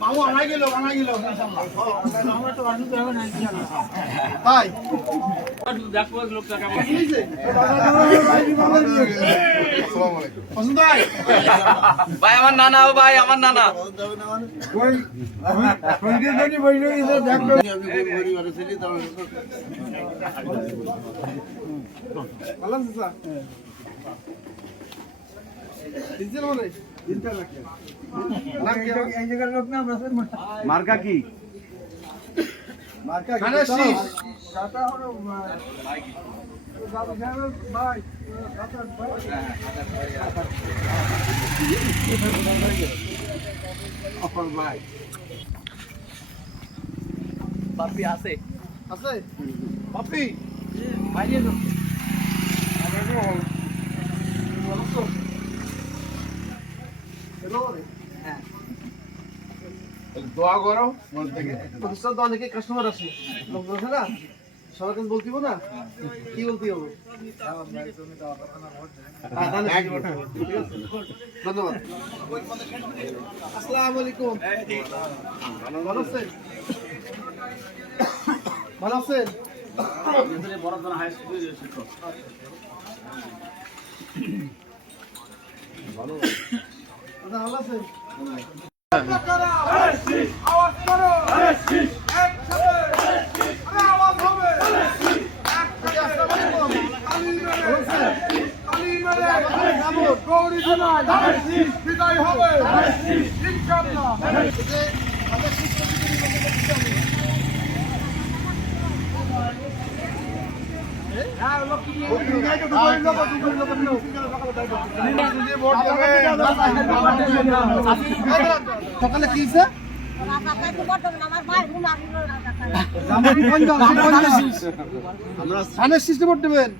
মামু আনাই গেল তাই দেখো লোকটা কেমন ভাই আমার নানা, ভাই আমার নানা। মার্কা কি? পাপি আছে পাপি বাইরে তো দোয়া করো মন থেকে প্রতিষ্ঠান তো অনেকে কাস্টমার আসে লোক আছে না সবাইকে বলতে না কি বলতে হবে ধন্যবাদ। আসসালামু আলাইকুম। ভালো আছেন? ভালো আছেন? ভালো আছেন? আওয়াজ করো আওয়াজ হবে গৌরী বিদায় হবে ইনশাআল্লাহ। সকালে কি ধানের সিস্টেম দেবেন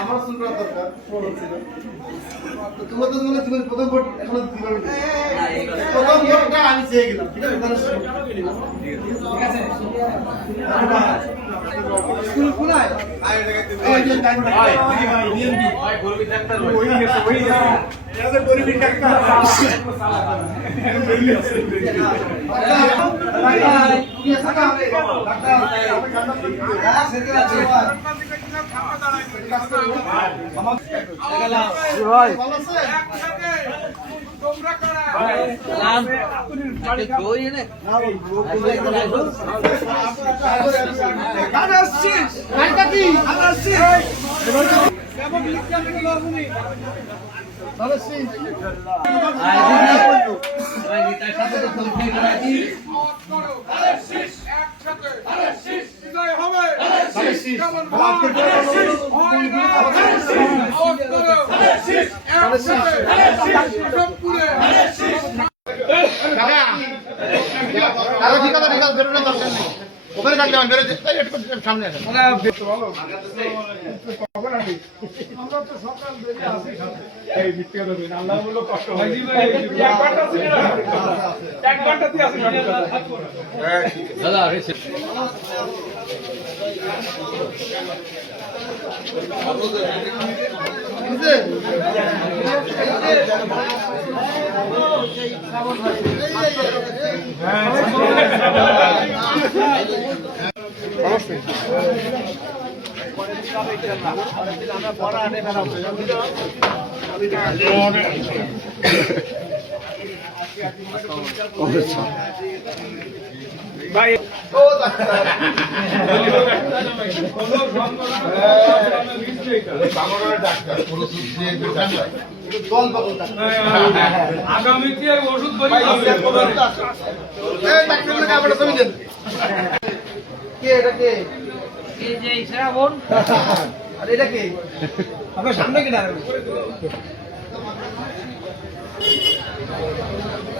আমার শুনবার দরকার তোমার তো জীবনের প্রথম ভোট এখনো প্রথম ভোটটা আমি চেয়ে গেলাম ঠিক আছে স্কুল কোনায় ওখানে থাকলে আমি বেরোতে সামনে আসেন আমরা তো সকাল বেরিয়ে আসি এই মিথ্যে কথা বলেন আল্লাহ বলল কষ্ট হয় এক ঘন্টা দিয়ে আসি দাদা রেছে ভাই ও ডাক্তার দল বাবু আগামীতে ওষুধ বলি কে এটা কে এই যে শ্রাবণ আর এটা কে আপনার সামনে কি দাঁড়াবে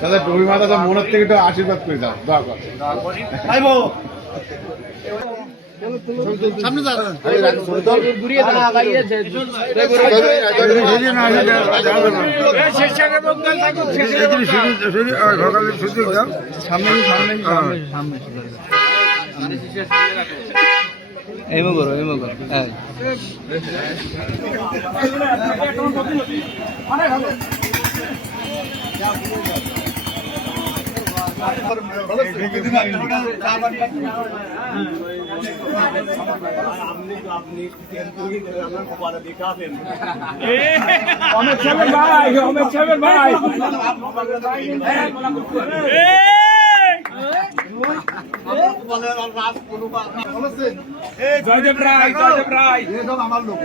তাহলে রবি মাতা মনের থেকে একটু আশীর্বাদ করে দাও দোয়া কর আইবো সামনে দাঁড়ান ঘুরিয়ে দাও বাইরেছে এমো করো হ্যাঁ অমিত সাহেবের ভাই জয়দেব রায় আমার লোক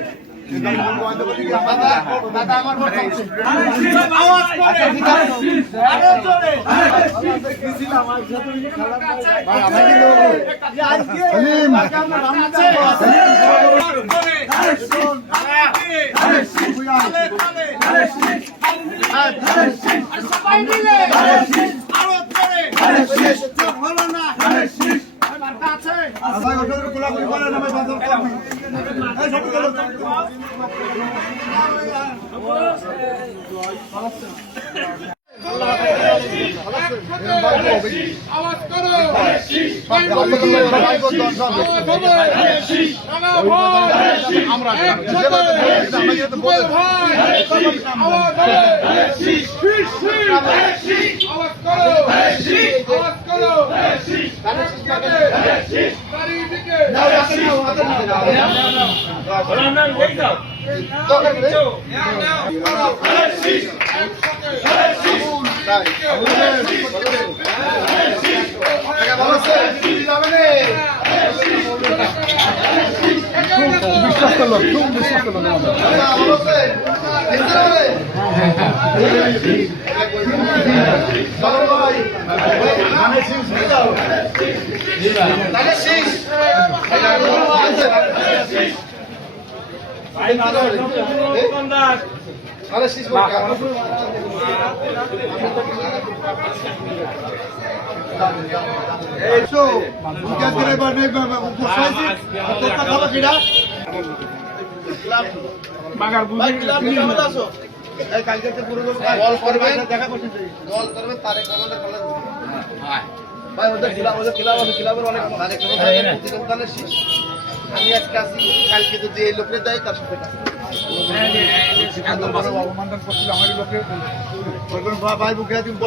আওয়াজ করো আমরা বিশ্বাস করলো খুব বিশ্বাস করলো আমি আজকে আসি কালকে যদি এই লোকটা দেয় তার সাথে অবমানন করছিল আমারই লোকে ভাই বুকে তুমি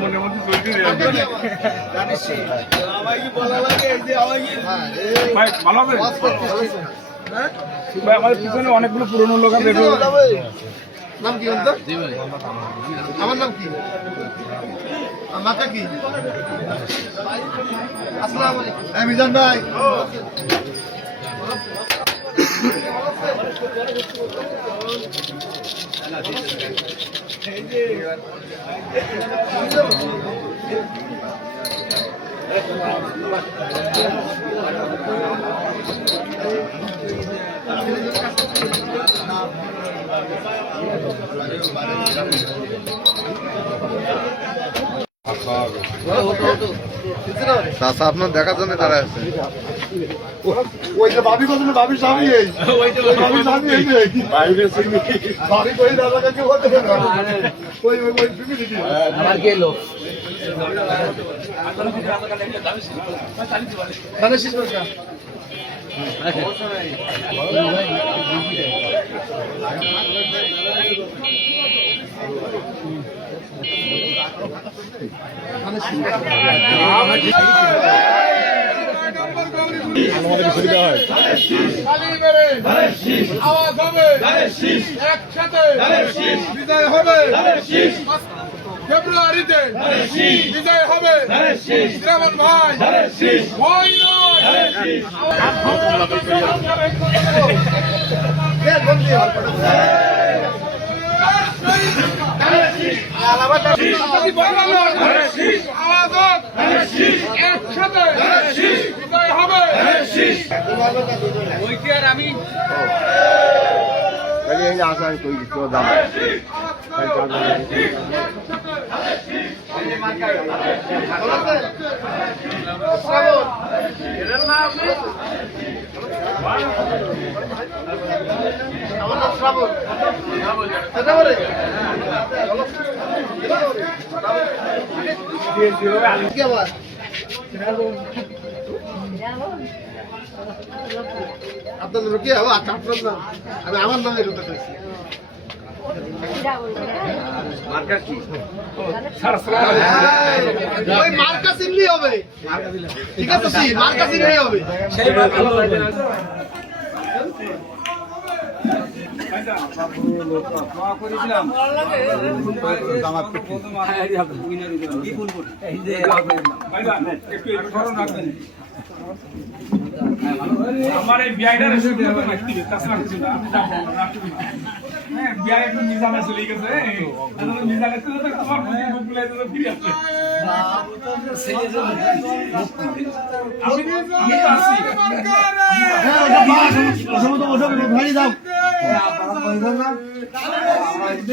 মনে মধ্যে চলতে ভাই ভালো হবে ভাই আমাদের পিছনে অনেকগুলো পুরনো লোক আছে নাম কি বলতো আমার নাম কি মাথা কি আসসালামু আলাইকুম মিজান ভাই চাচা আপনার দেখার জন্য তারা আছে ওই যে ভাবি কত ভাবি স্বামী এই ভাবি স্বামী এই ভাবি কই দাদা কাকে বলতে ওই ওই ওই বিবি আমার কে লোক ধানের শীষ বর্ষা আওয়াজ হবে একসাথে বিজয় হবে ফেব্রুয়ারিতে বিজয় হবে শ্রাবণ ভাই ভয় একসাথে বিজয় হবে ওই কি আর আমি আশা করি দাম আমার নাম শ্রাবণ কি আবার আপনার নাম কি আপনার নাম আমি আমার নামে ঢুকে চাইছি ওই মার্কা চিনলেই হবে ঠিক আছে মার্কা চিনলেই হবে আমার এই বিআইটার তাছাড়া কিছু না আমি যাবো হ্যাঁ বিআই একটু নিজামে চলে গেছে নিজামে চলে তো তোমার বুকলে ফিরে আসছে আমি তো আসছি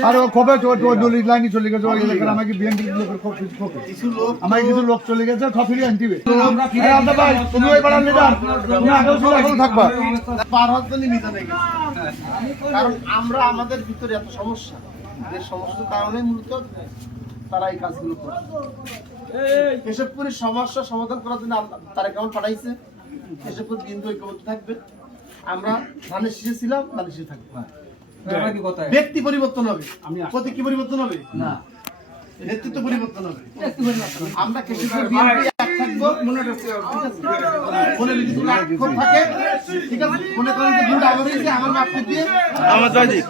আরে খবর ডলি লাইনে চলে গেছে ওই এলাকার আমাকে বিএনপি লোকের আমাকে কিছু লোক চলে গেছে খফিরি আনতিবে আপনার ভাই তুমি ওই পাড়ার লিডার তুমি আগেও ছিল এখনো থাকবা পার হওয়ার জন্য মিজানে গেছে কারণ আমরা আমাদের ভিতরে এত সমস্যা যে সমস্যার কারণে মূলত তারা এই কাজগুলো করে কেশবপুরের সমস্যা সমাধান করার জন্য তারা কেমন পাঠাইছে কেশবপুর বিন্দু ঐক্যবদ্ধ থাকবে আমরা ধানের শীষে ছিলাম ধানের শীষে থাকবো ব্যক্তি পরিবর্তন হবে প্রতীক কি পরিবর্তন হবে না নেতৃত্ব পরিবর্তন হবে আমরা কেশবপুর বিএনপি এক থাকবো মনে রাখতে হবে মনে যদি কোনো আক্ষেপ থাকে ঠিক আছে মনে করেন যে ভোট আমার হয়েছে আমার মাপ দিয়ে আমার জয়দীপ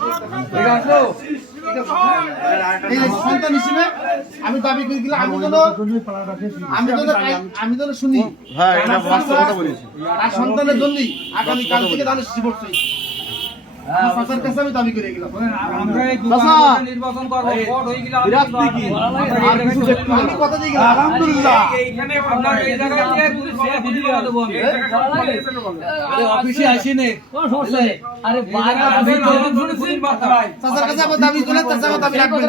ঠিক আছে এই সন্তান হিসেবে আমি দাবি করে দিলাম আমি যেন শুনি হ্যাঁ এটা বাস্তব কথা বলেছি আর সন্তানের জন্য আগামী কাল থেকে ধানের শীষ পড়ছে চাচার কাছে আমি দাবি করে গেলাম নির্বাচন করবো ভোট হয়ে গেলে আমি কথা দিয়ে গেলাম আলহামদুলিল্লাহ অফিসে আসিনি আরে চাচার কাছে আমার দাবি করে চাচা আমার দাবি রাখবেন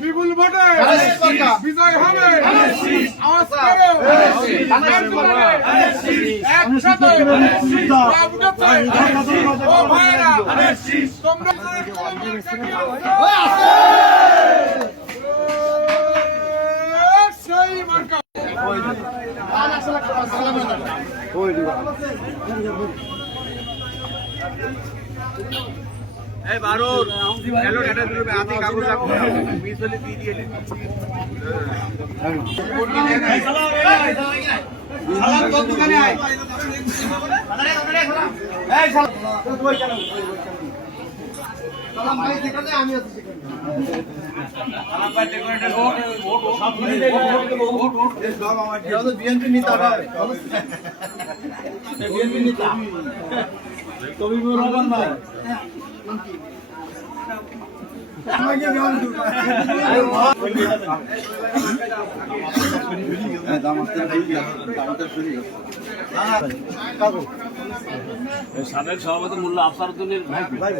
বিপুল ভোটে বিজয় হবে আওয়াজ করো একসাথে ও ভাইরা তোমরা সেই মার্কা আমি আছি বিএনপি নেতা বিএনপি নেতা কবিবুর রহমান ভাই সাবেক সভাপতি মোল্লা আফসার উদ্দিনের ভাই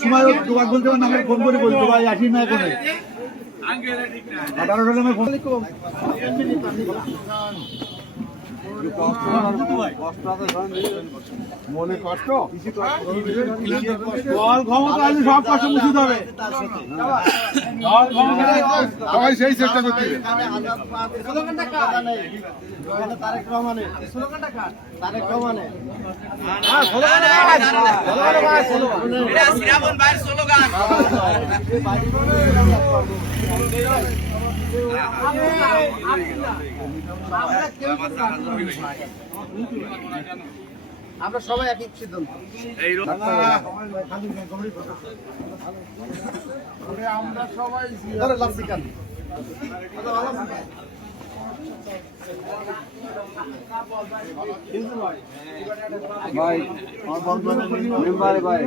সময় দোকান বলতে আমাকে ফোন করে বলতো ভাই আসি না এখন 18 টাকা ফোন মনে কষ্ট দল ক্ষমতা আছে সব কষ্ট মুছে দেবে সবাই সেই চেষ্টা করতে তারেক রহমানের তারেক রহমানের আমরা সবাই একই সিদ্ধান্ত আমরা সবাই ভাই মেম্বার ভাই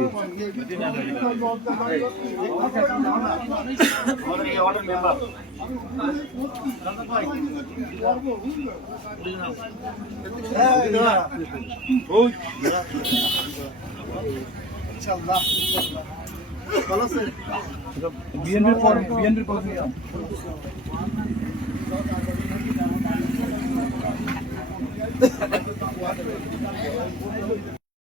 বিএনপির পর